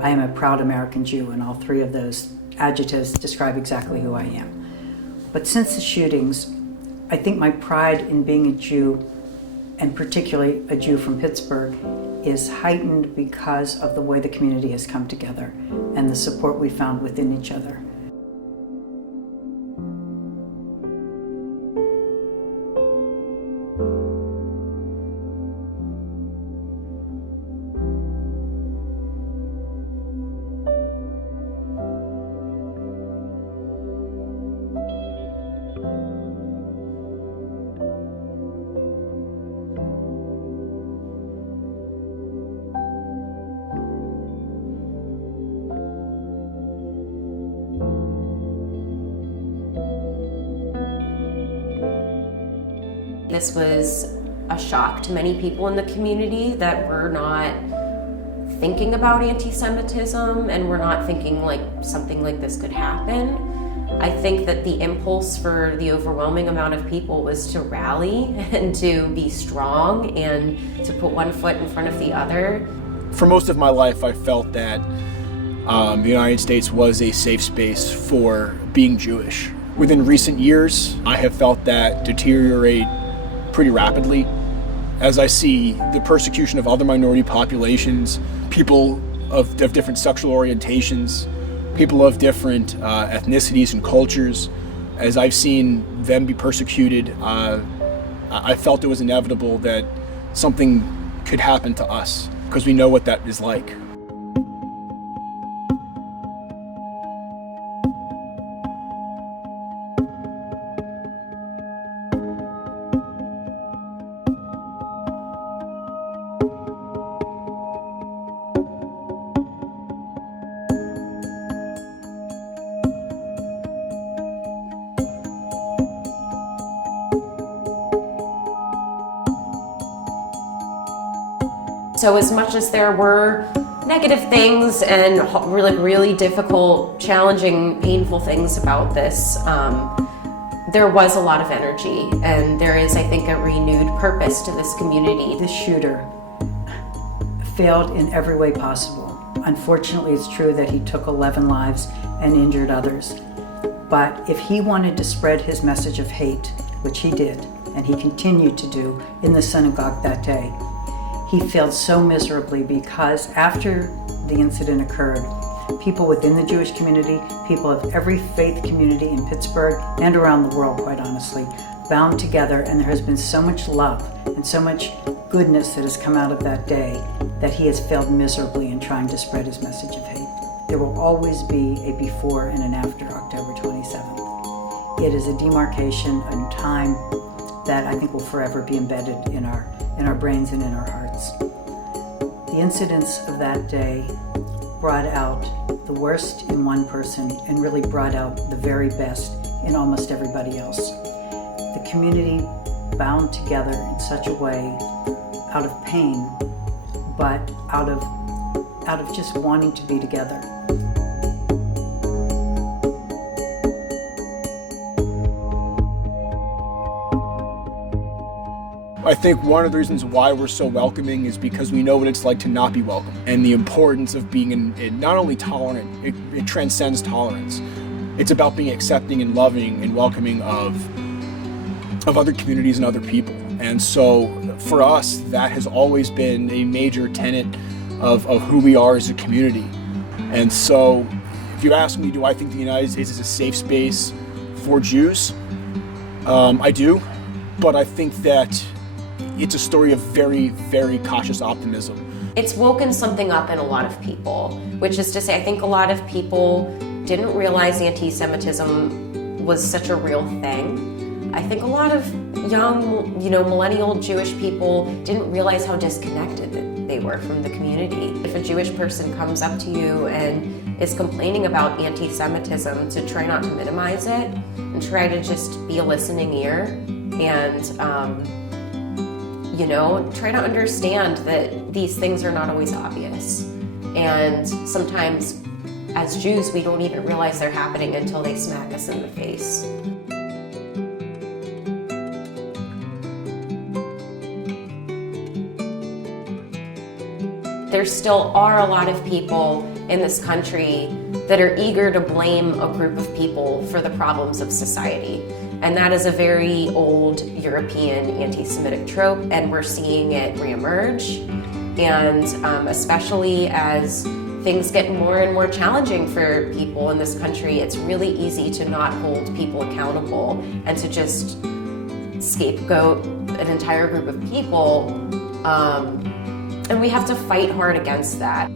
I am a proud American Jew, and all three of those adjectives describe exactly who I am. But since the shootings, I think my pride in being a Jew, and particularly a Jew from Pittsburgh, is heightened because of the way the community has come together and the support we found within each other. This was a shock to many people in the community that we're not thinking about anti-Semitism and we're not thinking like something like this could happen. I think that the impulse for the overwhelming amount of people was to rally and to be strong and to put one foot in front of the other. For most of my life, I felt that the United States was a safe space for being Jewish. Within recent years, I have felt that deteriorate pretty rapidly as I see the persecution of other minority populations, people of different sexual orientations, people of different ethnicities and cultures. As I've seen them be persecuted, I felt it was inevitable that something could happen to us because we know what that is like. So as much as there were negative things and really difficult, challenging, painful things about this, there was a lot of energy, and there is, I think, a renewed purpose to this community. This shooter failed in every way possible. Unfortunately, it's true that he took 11 lives and injured others. But if he wanted to spread his message of hate, which he did, and he continued to do in the synagogue that day, he failed so miserably because after the incident occurred, people within the Jewish community, people of every faith community in Pittsburgh and around the world, quite honestly, bound together, and there has been so much love and so much goodness that has come out of that day that he has failed miserably in trying to spread his message of hate. There will always be a before and an after October 27th. It is a demarcation and time that I think will forever be embedded in our brains and in our hearts. The incidents of that day brought out the worst in one person and really brought out the very best in almost everybody else. The community bound together in such a way out of pain, but out of just wanting to be together. I think one of the reasons why we're so welcoming is because we know what it's like to not be welcome, and the importance of being not only tolerant, it transcends tolerance. It's about being accepting and loving and welcoming of other communities and other people. And so for us, that has always been a major tenet of who we are as a community. And so if you ask me, do I think the United States is a safe space for Jews? I do, but I think that it's a story of very, very cautious optimism. It's woken something up in a lot of people, which is to say, I think a lot of people didn't realize anti-Semitism was such a real thing. I think a lot of young, millennial Jewish people didn't realize how disconnected they were from the community. If a Jewish person comes up to you and is complaining about anti-Semitism, to try not to minimize it and try to just be a listening ear and try to understand that these things are not always obvious. And sometimes as Jews, we don't even realize they're happening until they smack us in the face. there still are a lot of people in this country that are eager to blame a group of people for the problems of society. And that is a very old European anti-Semitic trope, and we're seeing it reemerge. And especially as things get more and more challenging for people in this country, it's really easy to not hold people accountable and to just scapegoat an entire group of people. And we have to fight hard against that.